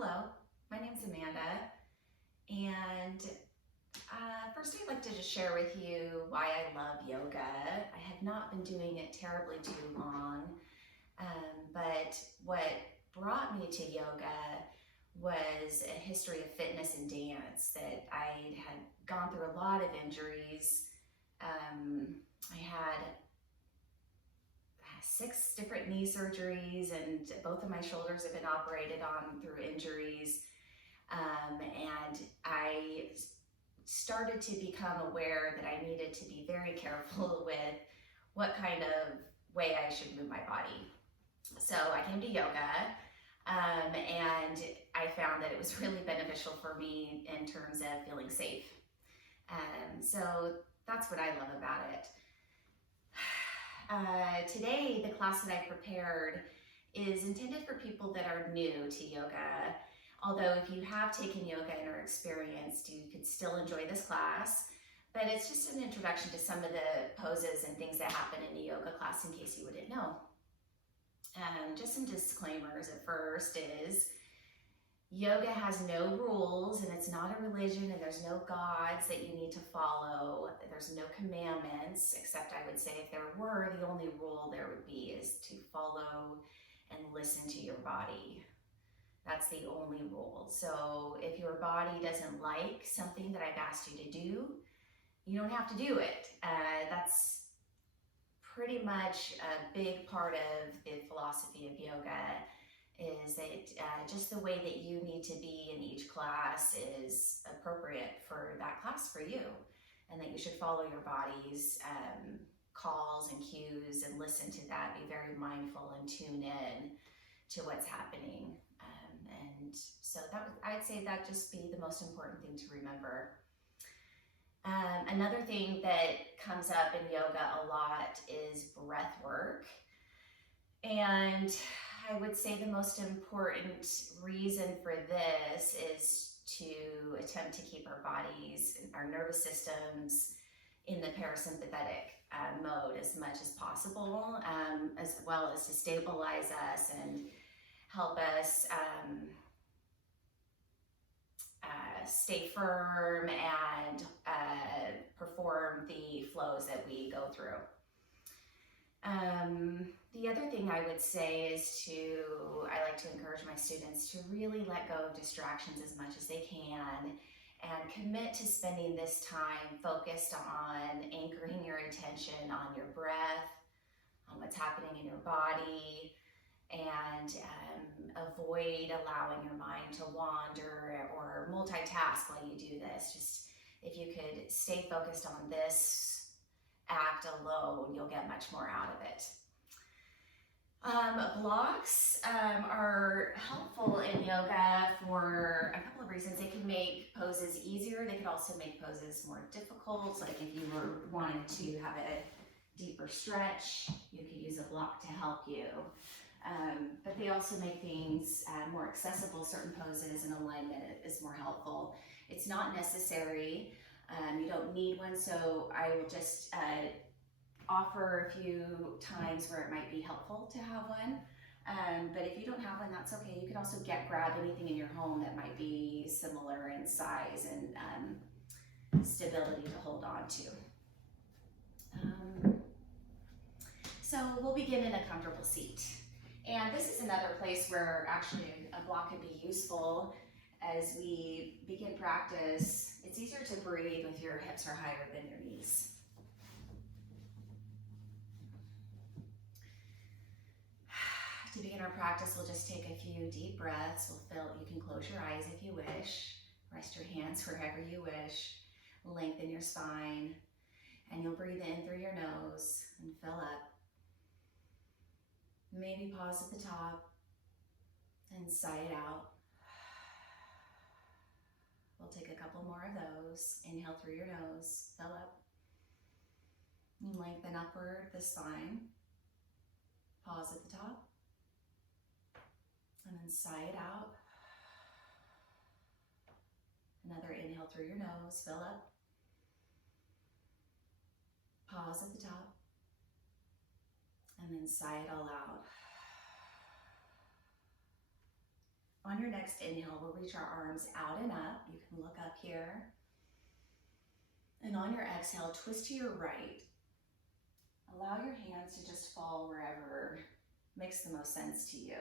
Hello, my name's Amanda, and first I'd like to just share with you why I love yoga. I have not been doing it terribly too long, but what brought me to yoga was a history of fitness and dance, that I had gone through a lot of injuries. I had 6 different knee surgeries, and both of my shoulders have been operated on through injuries. And I started to become aware that I needed to be very careful with what kind of way I should move my body. So I came to yoga, and I found that it was really beneficial for me in terms of feeling safe. So that's what I love about it. Today, the class that I prepared is intended for people that are new to yoga. Although if you have taken yoga and are experienced, you could still enjoy this class. But it's just an introduction to some of the poses and things that happen in a yoga class in case you wouldn't know. Just some disclaimers at first is, yoga has no rules, and it's not a religion, and there's no gods that you need to follow. There's no commandments, except I would say if there were, the only rule there would be is to follow and listen to your body. That's the only rule. So if your body doesn't like something that I've asked you to do, you don't have to do it. That's pretty much a big part of the philosophy of yoga, is that just the way that you need to be in each class is appropriate for that class for you, and that you should follow your body's calls and cues and listen to that, be very mindful and tune in to what's happening. And so I'd say that just be the most important thing to remember. Another thing that comes up in yoga a lot is breath work. And I would say the most important reason for this is to attempt to keep our bodies, our nervous systems in the parasympathetic mode as much as possible, as well as to stabilize us and help us stay firm and perform the flows that we go through. The other thing I would say is I like to encourage my students to really let go of distractions as much as they can, and commit to spending this time focused on anchoring your attention on your breath, on what's happening in your body, and avoid allowing your mind to wander or multitask while you do this. Just if you could stay focused on this act alone, you'll get much more out of it. Blocks are helpful in yoga for a couple of reasons. They can make poses easier. They could also make poses more difficult. Like if you were wanting to have a deeper stretch, you could use a block to help you. But they also make things more accessible. Certain poses and alignment is more helpful. It's not necessary. You don't need one, so I will just offer a few times where it might be helpful to have one. But if you don't have one, that's okay. You can also grab anything in your home that might be similar in size and stability to hold on to. So we'll begin in a comfortable seat. And this is another place where actually a block could be useful. As we begin practice, it's easier to breathe if your hips are higher than your knees. To begin our practice, we'll just take a few deep breaths. You can close your eyes if you wish. Rest your hands wherever you wish. Lengthen your spine. And you'll breathe in through your nose and fill up. Maybe pause at the top and sigh it out. We'll take a couple more of those. Inhale through your nose, fill up. And lengthen upward the spine. Pause at the top. And then sigh it out. Another inhale through your nose, fill up. Pause at the top. And then sigh it all out. On On your next inhale, we'll reach our arms out and up. You can look up here. And on your exhale, twist to your right. Allow your hands to just fall wherever makes the most sense to you.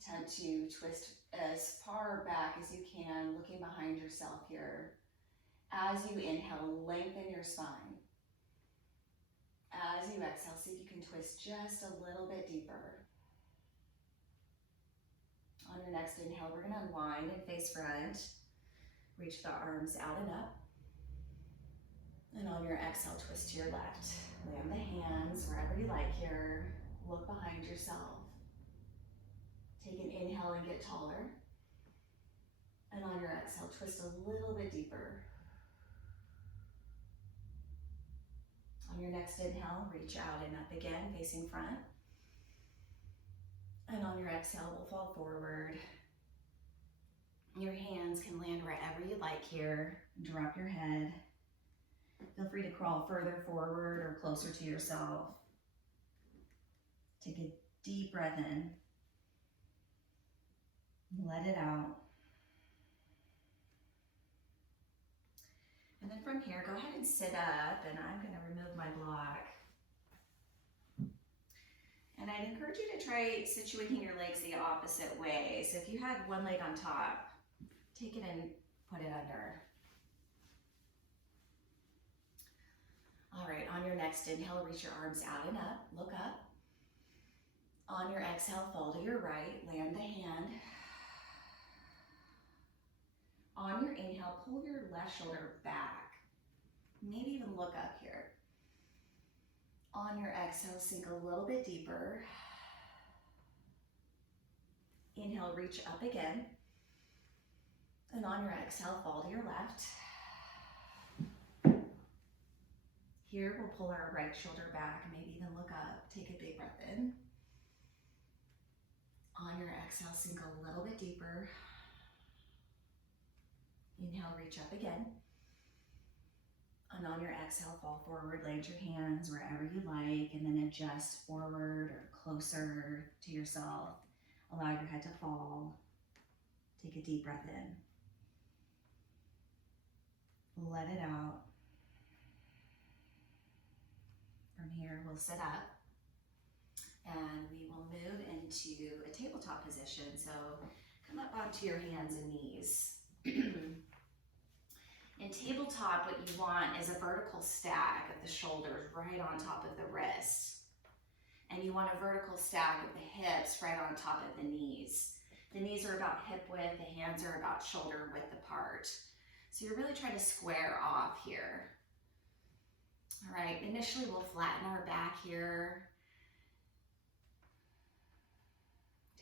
Attempt to twist as far back as you can, looking behind yourself here. As you inhale, lengthen your spine. As you exhale, see if you can twist just a little bit deeper. On your next inhale, we're going to unwind and face front. Reach the arms out and up. And on your exhale, twist to your left. Land the hands wherever you like here. Look behind yourself. Take an inhale and get taller. And on your exhale, twist a little bit deeper. On your next inhale, reach out and up again, facing front. And on your exhale, we'll fall forward. Your hands can land wherever you like here. Drop your head. Feel free to crawl further forward or closer to yourself. Take a deep breath in. Let it out. And then from here, go ahead and sit up, and I'm going to remove my block. And I'd encourage you to try situating your legs the opposite way. So if you had one leg on top, take it and put it under. All right, on your next inhale, reach your arms out and up, look up. On your exhale, fall to your right, land the hand. On your inhale, pull your left shoulder back. Maybe even look up here. On your exhale, sink a little bit deeper. Inhale, reach up again. And on your exhale, fall to your left. Here, we'll pull our right shoulder back, maybe even look up. Take a big breath in. On your exhale, sink a little bit deeper. Inhale, reach up again. And on your exhale, fall forward, land your hands wherever you like, and then adjust forward or closer to yourself. Allow your head to fall. Take a deep breath in. Let it out. From here, we'll sit up and we will move into a tabletop position. So come up onto your hands and knees. In tabletop, what you want is a vertical stack of the shoulders right on top of the wrist. And you want a vertical stack of the hips right on top of the knees. The knees are about hip width, the hands are about shoulder width apart. So you're really trying to square off here. All right, initially we'll flatten our back here.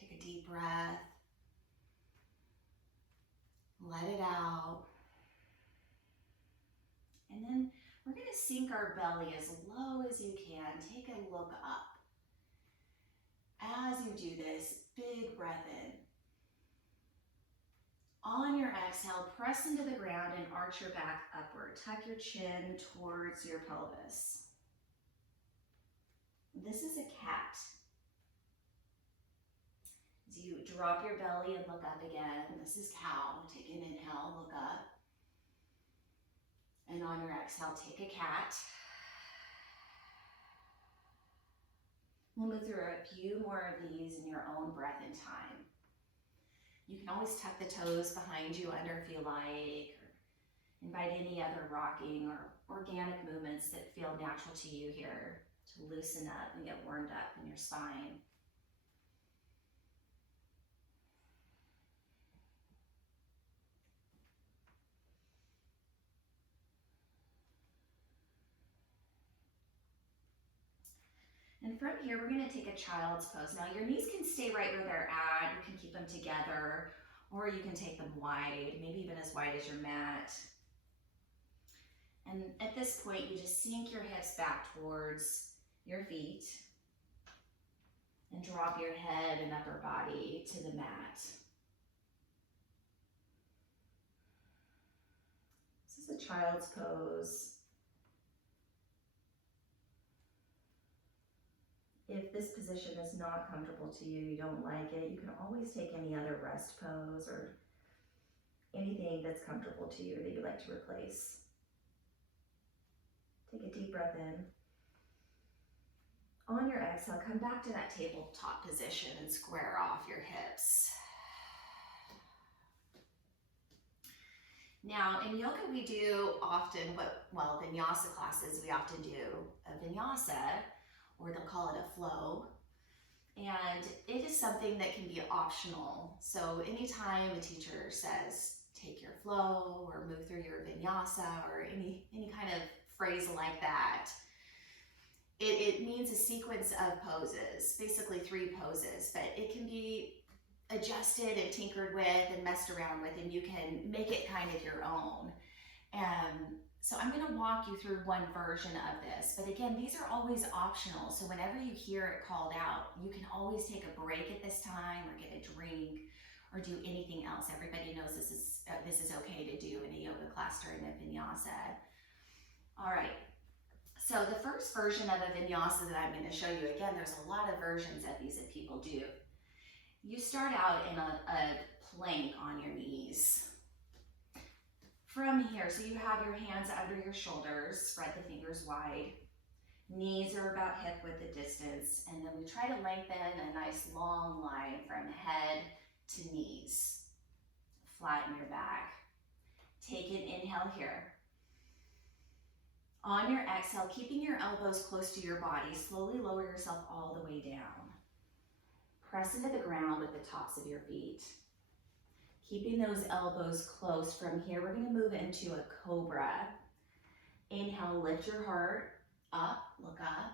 Take a deep breath. Let it out. And then we're going to sink our belly as low as you can. Take a look up. As you do this, big breath in. On your exhale, press into the ground and arch your back upward. Tuck your chin towards your pelvis. This is a cat. As you drop your belly and look up again, this is cow. Take an inhale, look up. And on your exhale, take a cat. We'll move through a few more of these in your own breath and time. You can always tuck the toes behind you under if you like, or invite any other rocking or organic movements that feel natural to you here to loosen up and get warmed up in your spine. And from here, we're going to take a child's pose. Now, your knees can stay right where they're at. You can keep them together, or you can take them wide, maybe even as wide as your mat. And at this point, you just sink your hips back towards your feet and drop your head and upper body to the mat. This is a child's pose. If this position is not comfortable to you, you don't like it, you can always take any other rest pose or anything that's comfortable to you that you'd like to replace. Take a deep breath in. On your exhale, come back to that tabletop position and square off your hips. Now, in yoga, we do often vinyasa classes, we often do a vinyasa, or they'll call it a flow. And it is something that can be optional. So anytime a teacher says, take your flow or move through your vinyasa or any kind of phrase like that, it means a sequence of poses, basically 3 poses, but it can be adjusted and tinkered with and messed around with, and you can make it kind of your own. So I'm going to walk you through one version of this, but again, these are always optional. So whenever you hear it called out, you can always take a break at this time or get a drink or do anything else. Everybody knows this is okay to do in a yoga class during a vinyasa. All right. So the first version of a vinyasa that I'm going to show you, again, there's a lot of versions of these that people do. You start out in a plank on your knees. From here, so you have your hands under your shoulders, spread the fingers wide. Knees are about hip width distance, and then we try to lengthen a nice long line from head to knees. Flatten your back. Take an inhale here. On your exhale, keeping your elbows close to your body, slowly lower yourself all the way down. Press into the ground with the tops of your feet. Keeping those elbows close. From here, we're going to move into a Cobra. Inhale, lift your heart up, look up.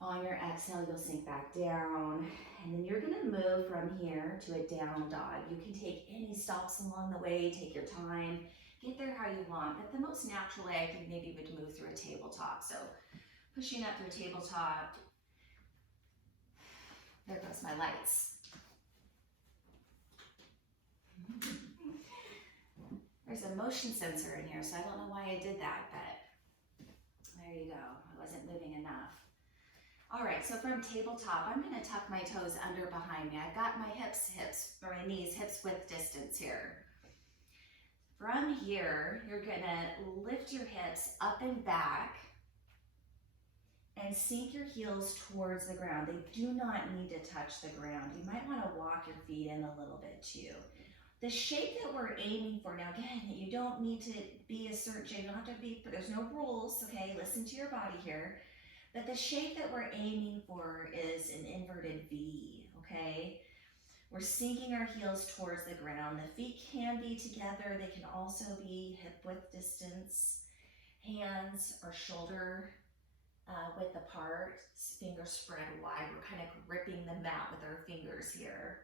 On your exhale, you'll sink back down. And then you're going to move from here to a down dog. You can take any stops along the way, take your time. Get there how you want, but the most natural way I think maybe would move through a tabletop. So pushing up through a tabletop. There goes my lights. There's a motion sensor in here, so I don't know why I did that, but there you go. I wasn't moving enough. All right, so from tabletop, I'm going to tuck my toes under behind me. I've got my my knees hips width distance here. From here, you're gonna lift your hips up and back and sink your heels towards the ground. They do not need to touch the ground. You might wanna walk your feet in a little bit too. The shape that we're aiming for, now again, you don't need to be a certain shape, you don't have to be, there's no rules, okay? Listen to your body here. But the shape that we're aiming for is an inverted V, okay? We're sinking our heels towards the ground. The feet can be together. They can also be hip width distance. Hands or shoulder width apart. Fingers spread wide. We're kind of gripping the mat with our fingers here.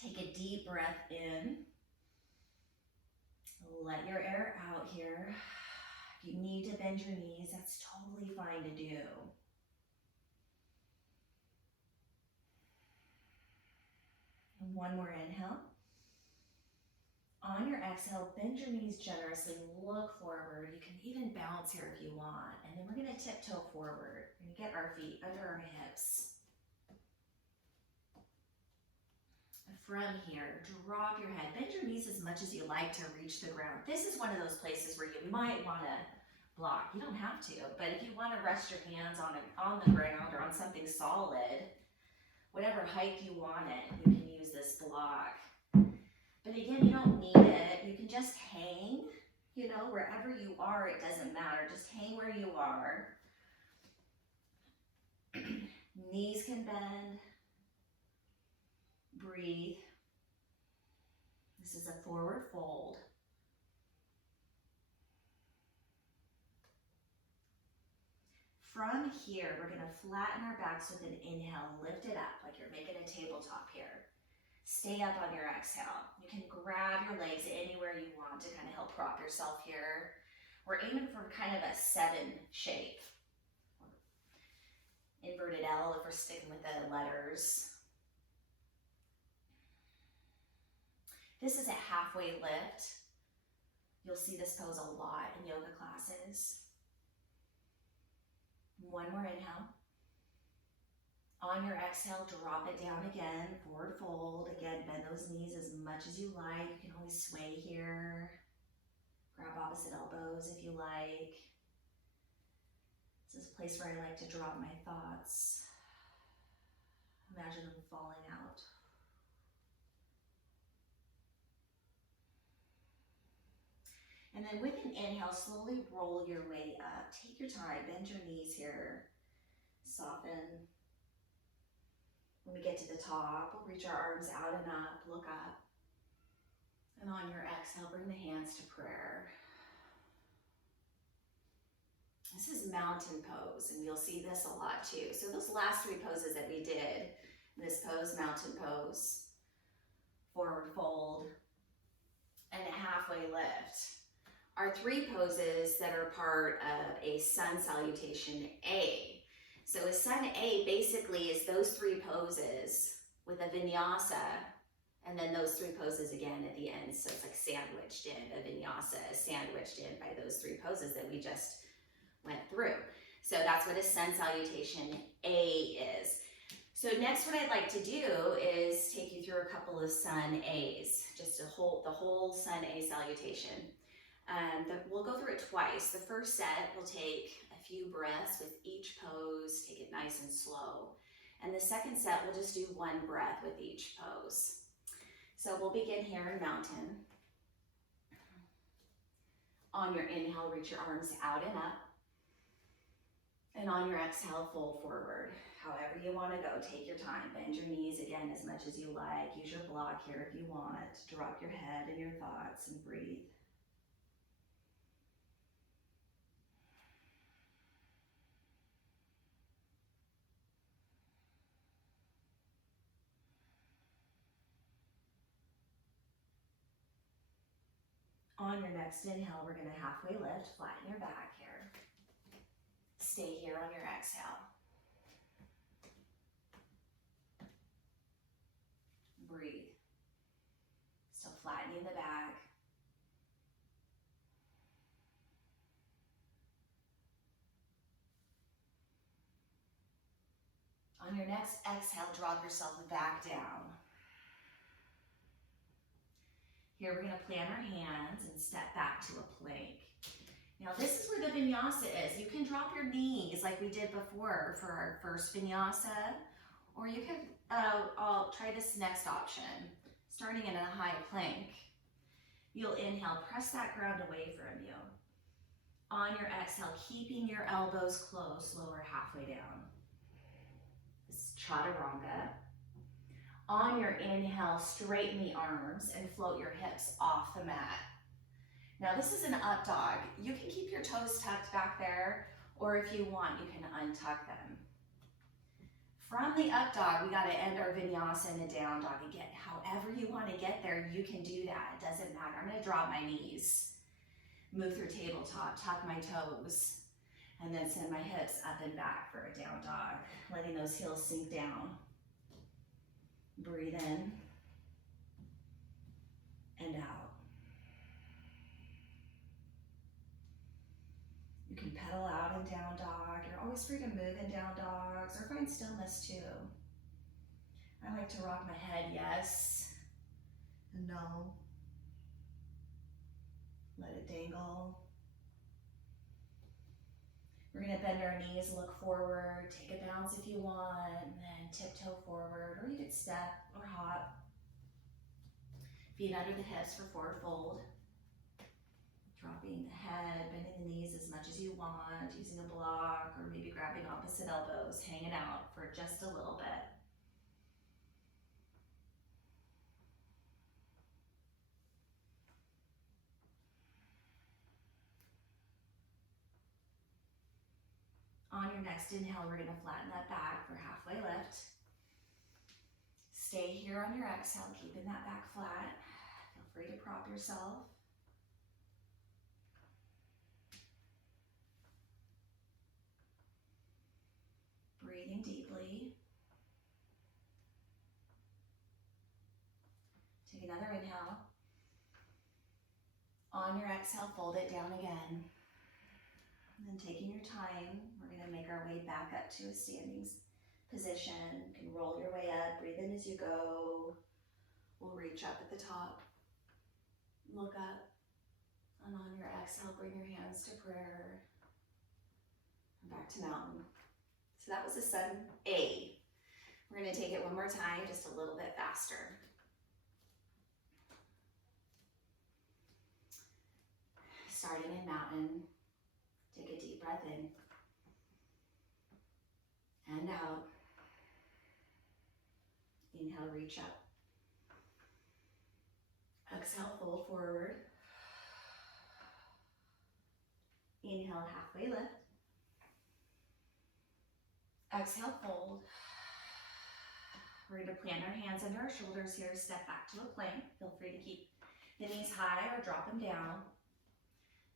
Take a deep breath in. Let your air out here. If you need to bend your knees, that's totally fine to do. One more inhale. On your exhale, bend your knees generously, look forward. You can even bounce here if you want. And then we're going to tiptoe forward. We're going to get our feet under our hips. From here, drop your head. Bend your knees as much as you like to reach the ground. This is one of those places where you might want to block. You don't have to, but if you want to rest your hands on the ground or on something solid, whatever height you want it, you can use this block. But again, you don't need it. You can just hang, wherever you are, it doesn't matter. Just hang where you are. Knees can bend. Breathe. This is a forward fold. From here, we're going to flatten our backs with an inhale. Lift it up like you're making a tabletop here. Stay up on your exhale. You can grab your legs anywhere you want to kind of help prop yourself here. We're aiming for kind of a 7 shape. Inverted L if we're sticking with the letters. This is a halfway lift. You'll see this pose a lot in yoga classes. One more inhale. On your exhale, drop it down again, forward fold. Again, bend those knees as much as you like. You can always sway here. Grab opposite elbows if you like. This is a place where I like to drop my thoughts. Imagine them falling out. And then with an inhale, slowly roll your way up. Take your time, bend your knees here. Soften. When we get to the top, we'll reach our arms out and up, look up. And on your exhale, bring the hands to prayer. This is mountain pose, and you'll see this a lot too. So those last three poses that we did, this pose, mountain pose, forward fold, and a halfway lift, are three poses that are part of a sun salutation A. So a sun A basically is those three poses with a vinyasa, and then those three poses again at the end. So it's like sandwiched in, a vinyasa is sandwiched in by those three poses that we just went through. So that's what a sun salutation A is. So next what I'd like to do is take you through a couple of sun A's, just the whole sun A salutation. We'll go through it twice. The first set will take a few breaths with each pose, take it nice and slow. And the second set we'll just do one breath with each pose. So we'll begin here in mountain. On your inhale, reach your arms out and up. And on your exhale, fold forward. However you want to go, take your time. Bend your knees again as much as you like. Use your block here if you want. Drop your head and your thoughts and breathe. On your next inhale, we're going to halfway lift, flatten your back here. Stay here on your exhale. Breathe. Still flattening the back. On your next exhale, drop yourself back down. Here we're going to plant our hands and step back to a plank. Now this is where the vinyasa is. You can drop your knees like we did before for our first vinyasa, or you can I'll try this next option, starting in a high plank. You'll inhale, press that ground away from you. On your exhale, keeping your elbows close, lower halfway down. This is chaturanga. On your inhale, straighten the arms and float your hips off the mat. Now this is an up dog. You can keep your toes tucked back there, or if you want, you can untuck them. From the up dog, we got to end our vinyasa in a down dog again. However you want to get there, you can do that. It doesn't matter. I'm going to drop my knees, move through tabletop, tuck my toes, and then send my hips up and back for a down dog, letting those heels sink down. Breathe in and out. You can pedal out in down dog. You're always free to move in down dogs or find stillness too. I like to rock my head yes and no. Let it dangle. We're going to bend our knees, look forward, take a bounce if you want, and then tiptoe forward, or you could step or hop. Feet under the hips for forward fold. Dropping the head, bending the knees as much as you want, using a block, or maybe grabbing opposite elbows, hanging out for just a little bit. On your next inhale, we're going to flatten that back for halfway lift. Stay here on your exhale, keeping that back flat. Feel free to prop yourself. Breathing deeply. Take another inhale. On your exhale, fold it down again. And then taking your time, we're going to make our way back up to a standing position. You can roll your way up, breathe in as you go. We'll reach up at the top, look up, and on your exhale, bring your hands to prayer. And back to mountain. So that was the sun A. We're going to take it one more time, just a little bit faster. Starting in mountain, take a deep breath in and out. Inhale, reach up. Exhale, fold forward. Inhale, halfway lift. Exhale, fold. We're going to plant our hands under our shoulders here, step back to a plank. Feel free to keep the knees high or drop them down.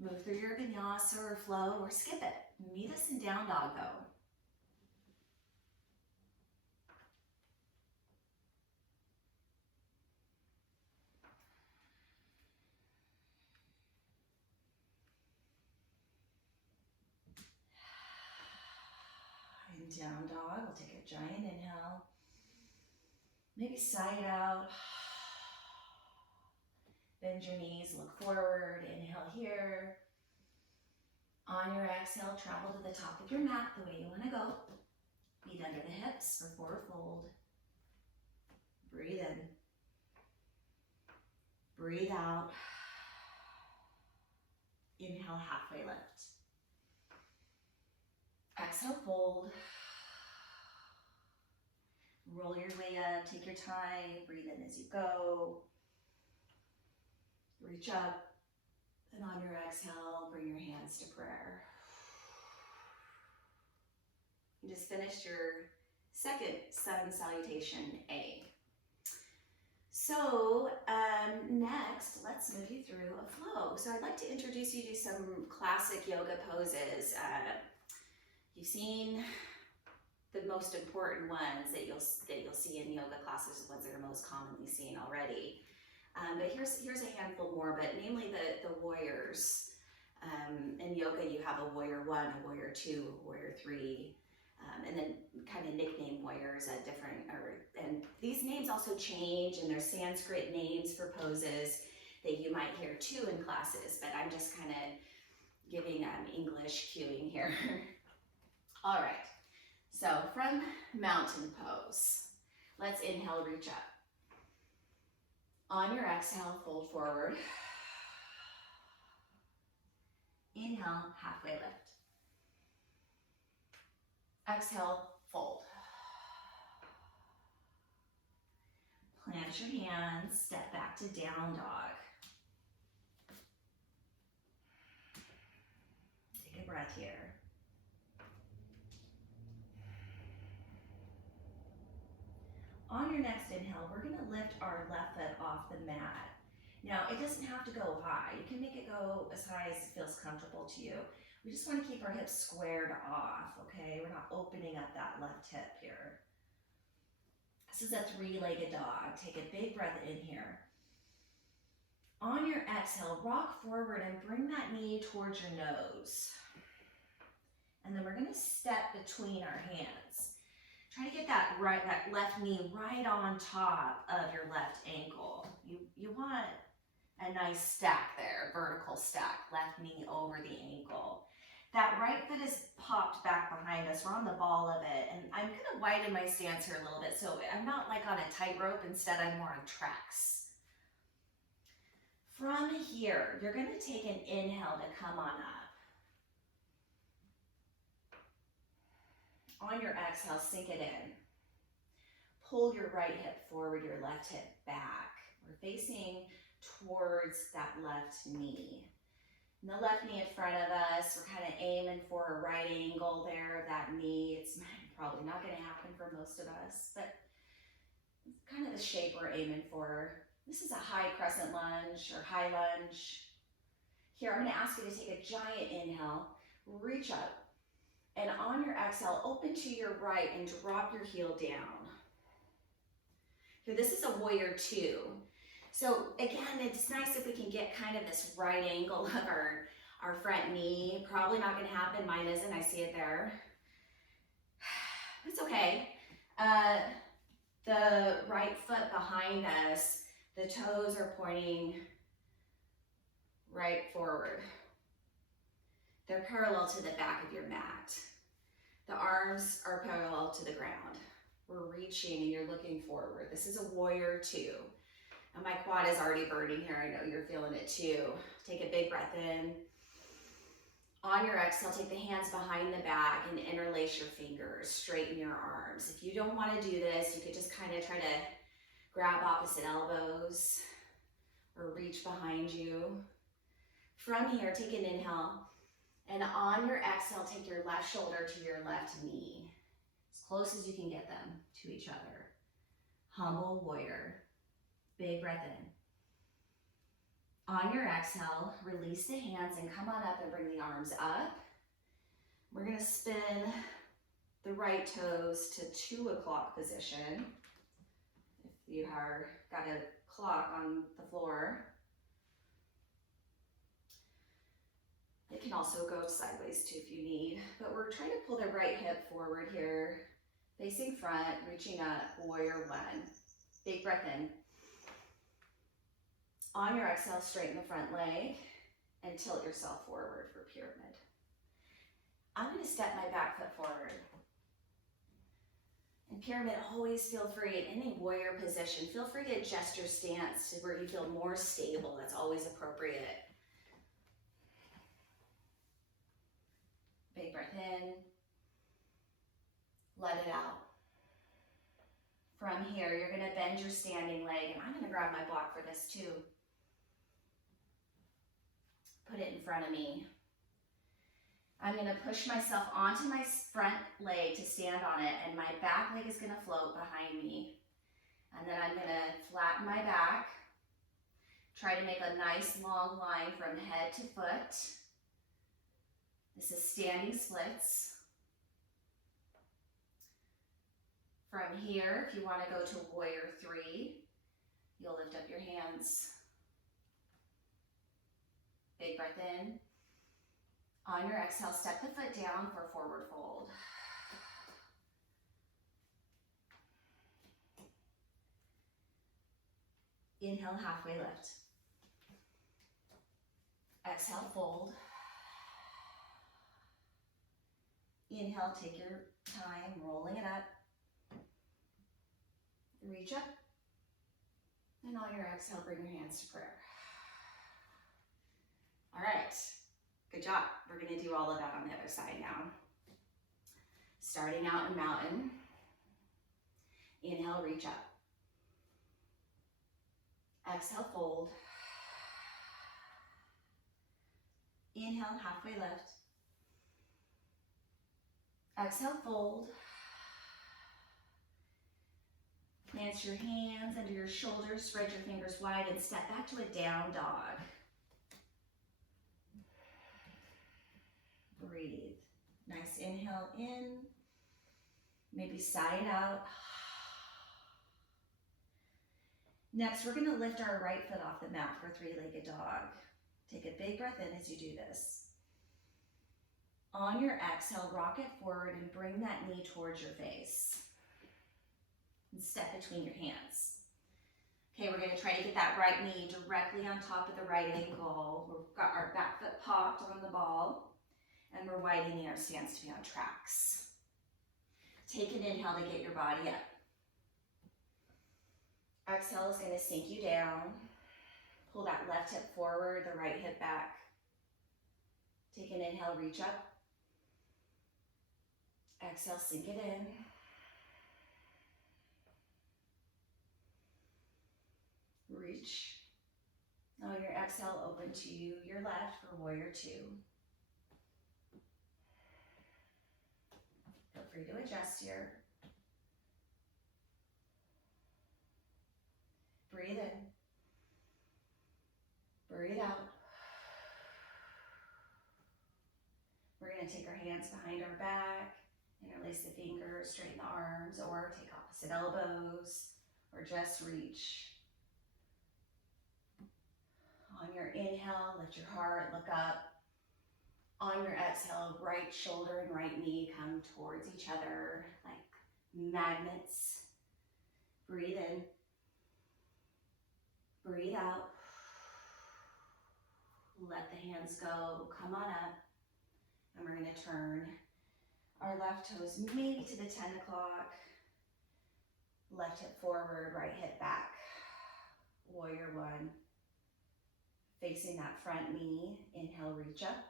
Move through your vinyasa or flow or skip it. Meet us in down dog though. In down dog, we'll take a giant inhale. Maybe side out. Bend your knees, look forward, inhale here. On your exhale, travel to the top of your mat the way you want to go. Feet under the hips or forward fold. Breathe in. Breathe out. Inhale, halfway lift. Exhale, fold. Roll your way up, take your time, breathe in as you go. Reach up, and on your exhale, bring your hands to prayer. You just finished your second sun salutation A. So next, let's move you through a flow. So I'd like to introduce you to some classic yoga poses. You've seen the most important ones that you'll see in yoga classes, the ones that are most commonly seen already. But here's a handful more, but namely the warriors. In yoga, you have a warrior 1, a warrior 2, a warrior 3, and then kind of nickname warriors at different, and these names also change, and there's Sanskrit names for poses that you might hear too in classes, but I'm just kind of giving English cueing here. All right, so from mountain pose, let's inhale, reach up. On your exhale, fold forward. Inhale, halfway lift. Exhale, fold. Plant your hands, step back to down dog. Take a breath here. On your next inhale, we're going to lift our left foot off the mat. Now, it doesn't have to go high. You can make it go as high as it feels comfortable to you. We just want to keep our hips squared off, okay? We're not opening up that left hip here. This is a 3-legged dog. Take a big breath in here. On your exhale, rock forward and bring that knee towards your nose. And then we're going to step between our hands. Try to get that left knee right on top of your left ankle. You want a nice stack there, vertical stack, left knee over the ankle. That right foot is popped back behind us. We're on the ball of it. And I'm going to widen my stance here a little bit. So I'm not like on a tightrope. Instead, I'm more on tracks. From here, you're going to take an inhale to come on up. On your exhale, sink it in. Pull your right hip forward, your left hip back. We're facing towards that left knee. And the left knee in front of us, we're kind of aiming for a right angle there of that knee. It's probably not going to happen for most of us, but it's kind of the shape we're aiming for. This is a high crescent lunge or high lunge. Here, I'm going to ask you to take a giant inhale, reach up, and on your exhale, open to your right and drop your heel down. Here, this is a warrior 2. So again, it's nice if we can get kind of this right angle of our front knee. Probably not gonna happen, mine isn't, I see it there. It's okay. The right foot behind us, the toes are pointing right forward. They're parallel to the back of your mat. The arms are parallel to the ground. We're reaching and you're looking forward. This is a warrior two. And my quad is already burning here. I know you're feeling it too. Take a big breath in. On your exhale, take the hands behind the back and interlace your fingers. Straighten your arms. If you don't want to do this, you could just kind of try to grab opposite elbows or reach behind you. From here, take an inhale. And on your exhale, take your left shoulder to your left knee. As close as you can get them to each other. Humble warrior. Big breath in. On your exhale, release the hands and come on up and bring the arms up. We're gonna spin the right toes to 2 o'clock position. If you are got a clock on the floor. It can also go sideways too if you need, but we're trying to pull the right hip forward here, facing front, reaching up, warrior one. Big breath in. On your exhale, straighten the front leg and tilt yourself forward for pyramid. I'm gonna step my back foot forward. In pyramid, always feel free, in any warrior position, feel free to adjust your stance to where you feel more stable. That's always appropriate. Big breath in, let it out. From here, you're gonna bend your standing leg, and I'm gonna grab my block for this too. Put it in front of me. I'm gonna push myself onto my front leg to stand on it, and my back leg is gonna float behind me. And then I'm gonna flatten my back, try to make a nice long line from head to foot. This is standing splits. From here, if you want to go to warrior three, you'll lift up your hands. Big breath in. On your exhale, step the foot down for forward fold. Inhale, halfway lift. Exhale, fold. Inhale, take your time, rolling it up. Reach up. And on your exhale, bring your hands to prayer. All right, good job. We're gonna do all of that on the other side now. Starting out in mountain. Inhale, reach up. Exhale, fold. Inhale, halfway lift. Exhale, fold. Plant your hands under your shoulders, spread your fingers wide, and step back to a down dog. Breathe. Nice inhale in. Maybe sigh it out. Next, we're gonna lift our right foot off the mat for three-legged dog. Take a big breath in as you do this. On your exhale, rock it forward and bring that knee towards your face. And step between your hands. Okay, we're gonna try to get that right knee directly on top of the right ankle. We've got our back foot popped on the ball, and we're widening our stance to be on tracks. Take an inhale to get your body up. Exhale is gonna sink you down. Pull that left hip forward, the right hip back. Take an inhale, reach up. Exhale, sink it in. Reach. On your exhale, open to your left for warrior two. Feel free to adjust here. Breathe in. Breathe out. We're going to take our hands behind our back, interlace the fingers, straighten the arms, or take opposite elbows, or just reach. On your inhale, lift your heart, look up. On your exhale, right shoulder and right knee come towards each other like magnets. Breathe in. Breathe out. Let the hands go. Come on up. And we're going to turn our left toes maybe to the 10 o'clock. Left hip forward, right hip back. Warrior one. Facing that front knee. Inhale, reach up.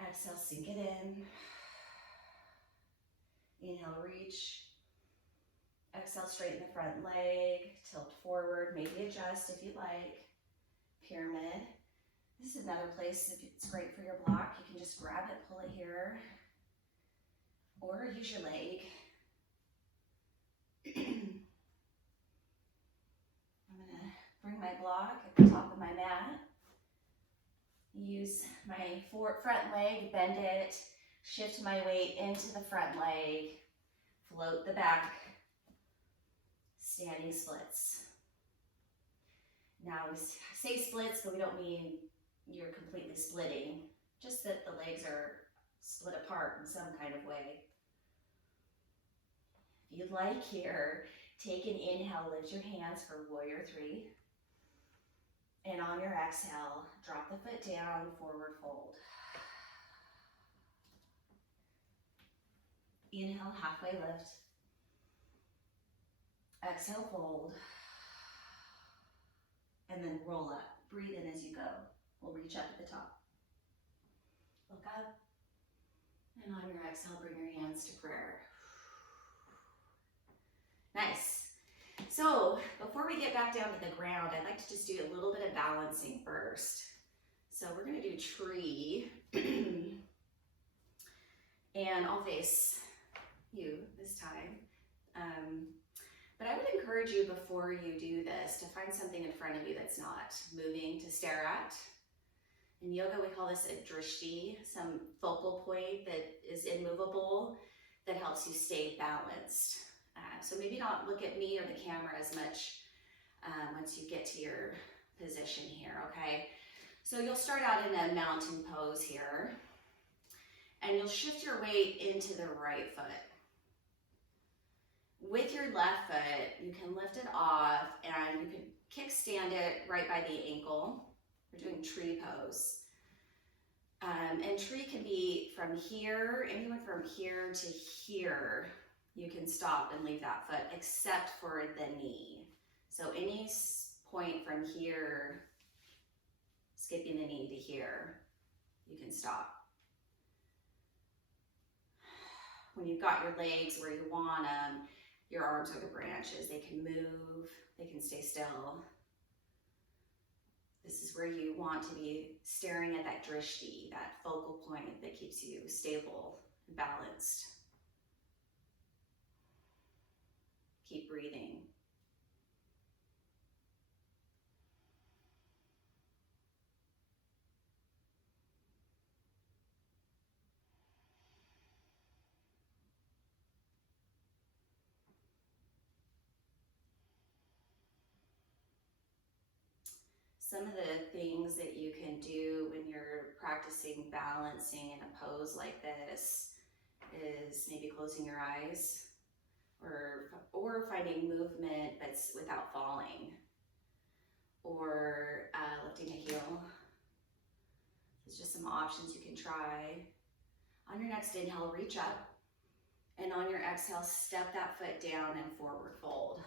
Exhale, sink it in. Inhale, reach. Exhale, straighten the front leg. Tilt forward, maybe adjust if you like. Pyramid. This is another place if it's great for your block. You can just grab it, pull it here, or use your leg. I'm gonna bring my block at the top of my mat. Use my front leg, bend it, shift my weight into the front leg, float the back, standing splits. Now we say splits, but we don't mean you're completely splitting, just that the legs are split apart in some kind of way. If you'd like here, take an inhale, lift your hands for warrior three. And on your exhale, drop the foot down, forward fold. Inhale, halfway lift. Exhale, fold. And then roll up. Breathe in as you go. We'll reach up at the top. Look up. And on your exhale, bring your hands to prayer. Nice. So before we get back down to the ground, I'd like to just do a little bit of balancing first. So we're going to do tree. And I'll face you this time. But I would encourage you before you do this to find something in front of you that's not moving to stare at. In yoga, we call this a drishti, some focal point that is immovable that helps you stay balanced. So maybe not look at me or the camera as much once you get to your position here, okay? So you'll start out in a mountain pose here, and you'll shift your weight into the right foot. With your left foot, you can lift it off and you can kickstand it right by the ankle. We're doing tree pose. And tree can be from here, anyone from here to here. You can stop and leave that foot except for the knee. So any point from here, skipping the knee to here, you can stop. When you've got your legs where you want them, your arms are the branches. They can move, they can stay still. This is where you want to be staring at that drishti, that focal point that keeps you stable and balanced. Keep breathing. Some of the things that you can do when you're practicing balancing in a pose like this is maybe closing your eyes or finding movement but without falling, or lifting a heel. There's just some options you can try. On your next inhale, reach up, and on your exhale, step that foot down and forward fold.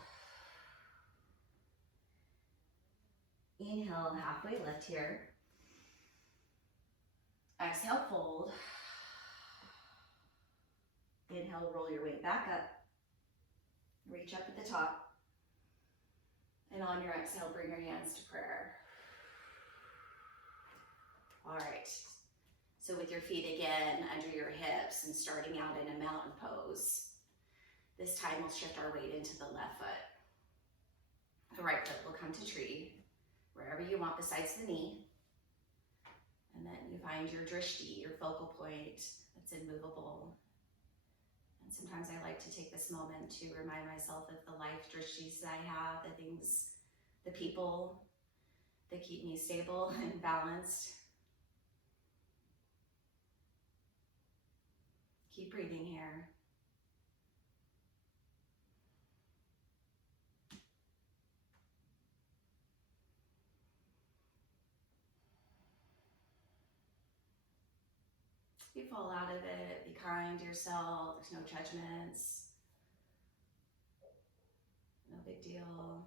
Inhale, halfway lift here. Exhale, fold. Inhale, roll your weight back up. Reach up at the top. And on your exhale, bring your hands to prayer. All right. So with your feet again under your hips and starting out in a mountain pose, this time we'll shift our weight into the left foot. The right foot will come to tree, wherever you want besides the knee. And then you find your drishti, your focal point that's immovable. And sometimes I like to take this moment to remind myself of the life drishtis that I have, the things, the people that keep me stable and balanced. Keep breathing here. If you fall out of it, be kind to yourself. There's no judgments. No big deal.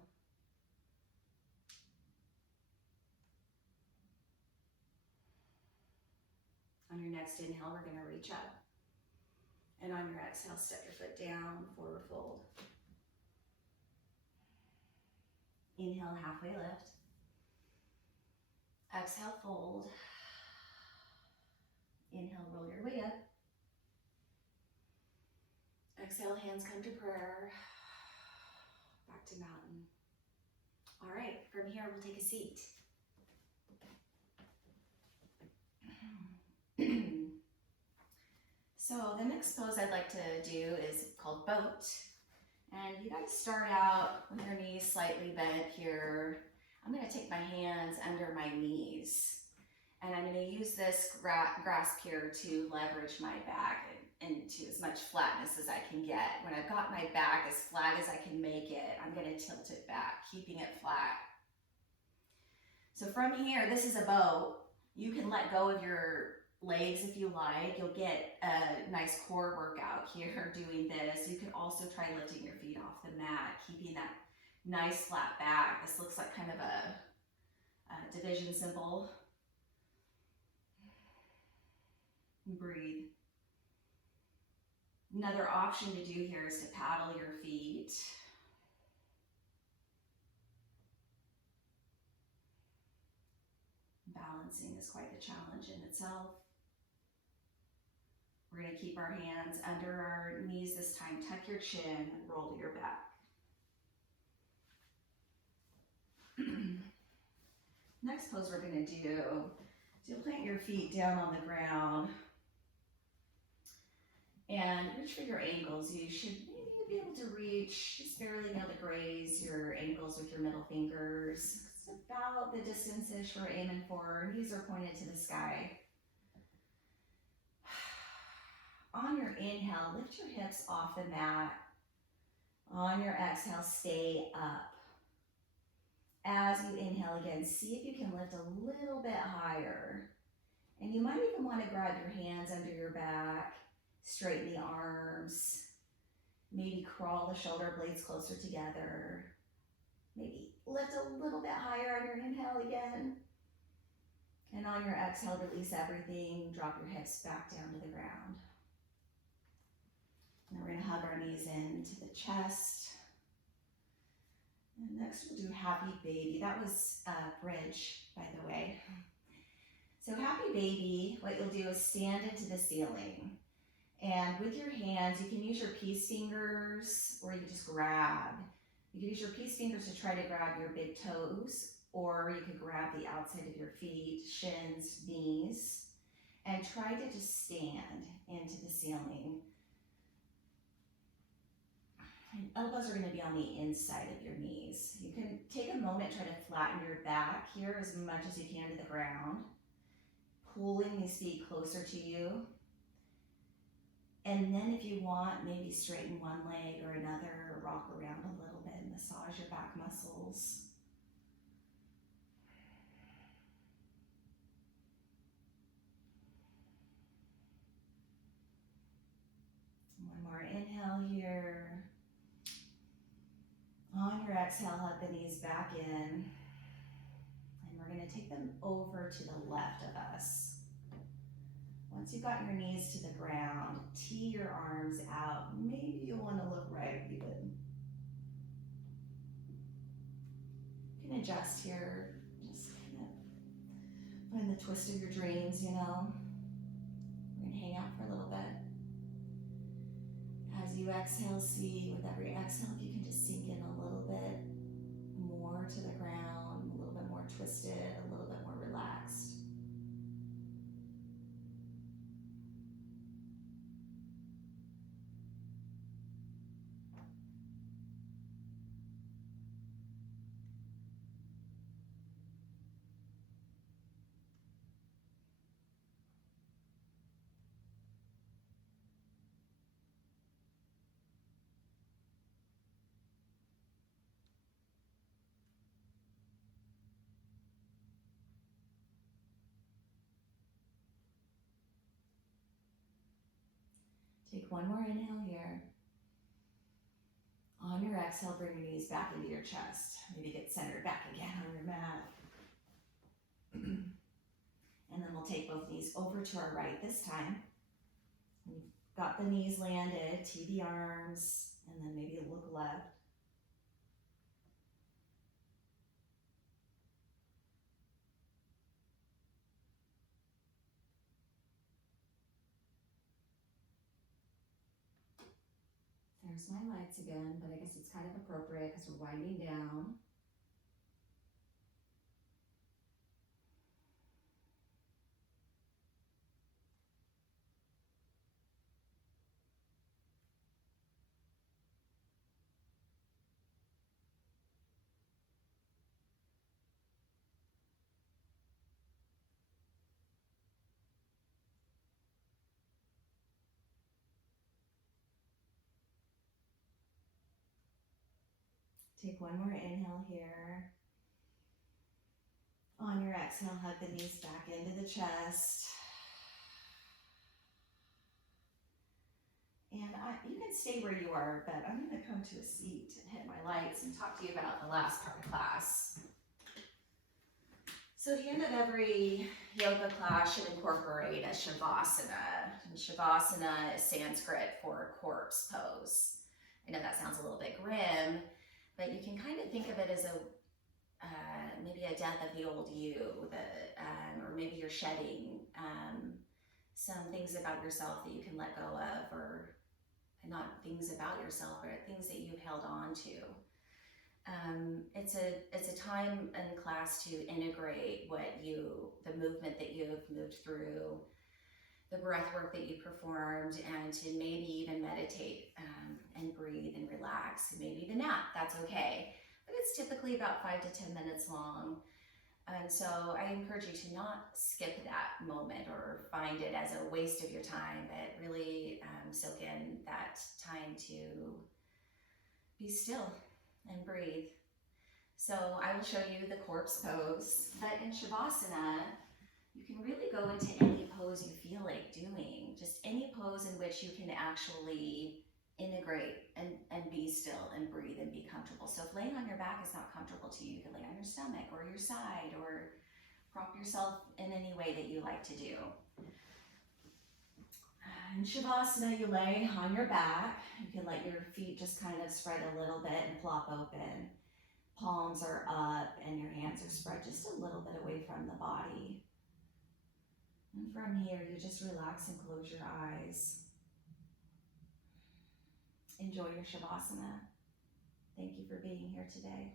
On your next inhale, we're going to reach up. And on your exhale, step your foot down, forward fold. Inhale, halfway lift. Exhale, fold. Inhale, roll your way up. Exhale, hands come to prayer. Back to mountain. All right, from here, we'll take a seat. So the next pose I'd like to do is called boat. And you gotta start out with your knees slightly bent here. I'm gonna take my hands under my knees. And I'm gonna use this grasp here to leverage my back into as much flatness as I can get. When I've got my back as flat as I can make it, I'm gonna tilt it back, keeping it flat. So from here, this is a boat. You can let go of your legs if you like. You'll get a nice core workout here doing this. You could also try lifting your feet off the mat, keeping that nice flat back. This looks like kind of a division symbol. Breathe. Another option to do here is to paddle your feet. Balancing is quite the challenge in itself. We're going to keep our hands under our knees this time. Tuck your chin, roll to your back. Next pose we're going to do is you'll plant your feet down on the ground and reach for your ankles. You should maybe be able to reach, just barely know to graze your ankles with your middle fingers. It's about the distance-ish we're aiming for. Knees are pointed to the sky. On your inhale, lift your hips off the mat. On your exhale, stay up. As you inhale again, see if you can lift a little bit higher. And you might even want to grab your hands under your back, straighten the arms, maybe crawl the shoulder blades closer together. Maybe lift a little bit higher on your inhale again. And on your exhale, release everything. Drop your hips back down to the ground. And then we're going to hug our knees into the chest. And next we'll do Happy Baby. That was a bridge, by the way. So Happy Baby, what you'll do is stand into the ceiling. And with your hands, you can use your peace fingers or you can just grab. You can use your peace fingers to try to grab your big toes, or you could grab the outside of your feet, shins, knees, and try to just stand into the ceiling. And elbows are going to be on the inside of your knees. You can take a moment, try to flatten your back here as much as you can to the ground, pulling these feet closer to you. And then if you want, maybe straighten one leg or another, or rock around a little bit, massage your back muscles. One more inhale here. On your exhale, hug the knees back in. And we're going to take them over to the left of us. Once you've got your knees to the ground, tee your arms out. Maybe you'll want to look right even. You can adjust here. Just kind of find the twist of your dreams, you know. We're going to hang out for a little bit. As you exhale, see with every exhale, if you can just sink in a little bit more to the ground, a little bit more twisted, a little bit more relaxed. Take one more inhale here. On your exhale, bring your knees back into your chest. Maybe get centered back again on your mat. And then we'll take both knees over to our right this time. We've got the knees landed to the arms, and then maybe look left. There's my legs again, but I guess it's kind of appropriate because we're winding down. Take one more inhale here. On your exhale, hug the knees back into the chest. And you can stay where you are, but I'm going to come to a seat and hit my lights and talk to you about the last part of class. So the end of every yoga class should incorporate a Shavasana. And Shavasana is Sanskrit for corpse pose. I know that sounds a little bit grim, but you can kind of think of it as maybe a death of the old you, or maybe you're shedding some things about yourself that you can let go of, or not things about yourself, but things that you've held on to. It's a time in class to integrate the movement that you've moved through, the breath work that you performed, and to maybe even meditate and breathe and relax, and maybe even nap. That's okay. But it's typically about 5 to 10 minutes long. And so I encourage you to not skip that moment or find it as a waste of your time, but really soak in that time to be still and breathe. So I will show you the corpse pose, but in Shavasana, you can really go into any pose you feel like doing, just any pose in which you can actually integrate and be still and breathe and be comfortable. So if laying on your back is not comfortable to you, you can lay on your stomach or your side, or prop yourself in any way that you like to do. In Shavasana, you lay on your back. You can let your feet just kind of spread a little bit and flop open. Palms are up and your hands are spread just a little bit away from the body. And from here, you just relax and close your eyes. Enjoy your Shavasana. Thank you for being here today.